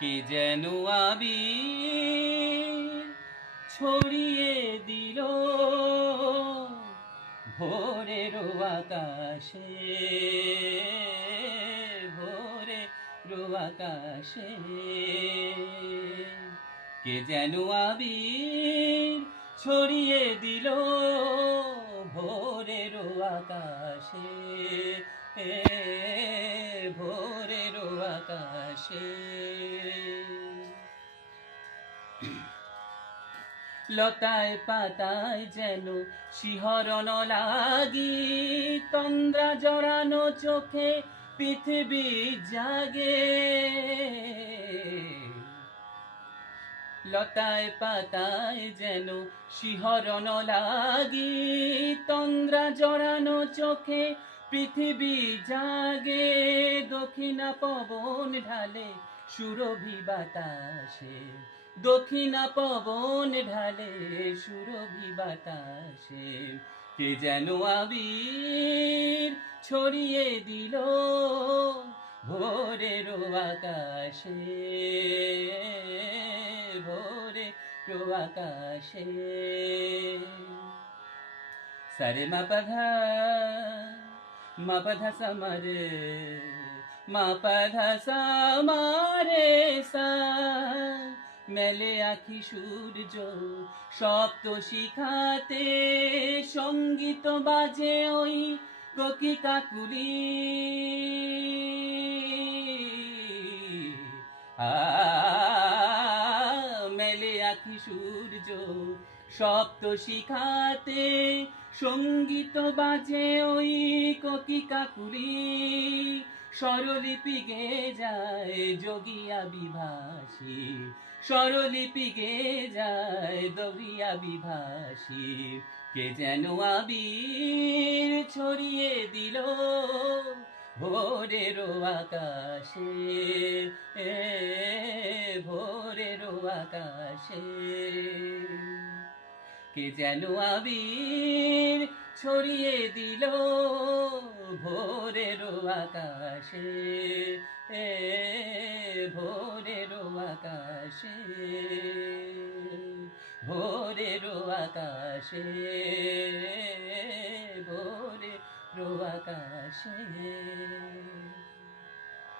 কে যেন আবির ছড়িয়ে দিল ভোরের আকাশে, ভোরের আকাশে। কে যেন আবির ছড়িয়ে দিল ভোরের আকাশে, ভোরের আকাশে। লতায় পাতায় যেন শিহরণ লাগি, তন্দ্রা জড়ানো চোখে পৃথিবী জাগে। লতায় পাতায় যেন শিহরণ লাগি, তন্দ্রা জড়ানো চোখে পৃথিবী জাগে। দক্ষিণা পবন ঢালে সুরভি বাতাসে, দক্ষিণা পবন ঢালে সুরভি বাতাসে। কে যেন আবির ছড়িয়ে দিল ভোরের আকাশে, ভোরের আকাশে। সারে মা পধা সমরে, মা পধা সামারে সা। মেলে আখি সূর্য সপ্ত শিখাতে, সঙ্গীত বাজে ওই কোকি কাকুলি। মেলে আখি সূর্য সপ্ত শিখাতে, সঙ্গীত বাজে ওই কোকি কাকুলি। স্বরলিপি গে যায় যোগিয়া বিভাসী, স্বরলিপি গে যায় দবিয়া বিভাসী। কে যেন আবির ছড়িয়ে দিল ভোরের আকাশে, ভোরের আকাশে। কে যেন আবির ছড়িয়ে দিল ভোরের আকাশে, ভোরের আকাশে, ভোরের আকাশে, ভোরের আকাশে।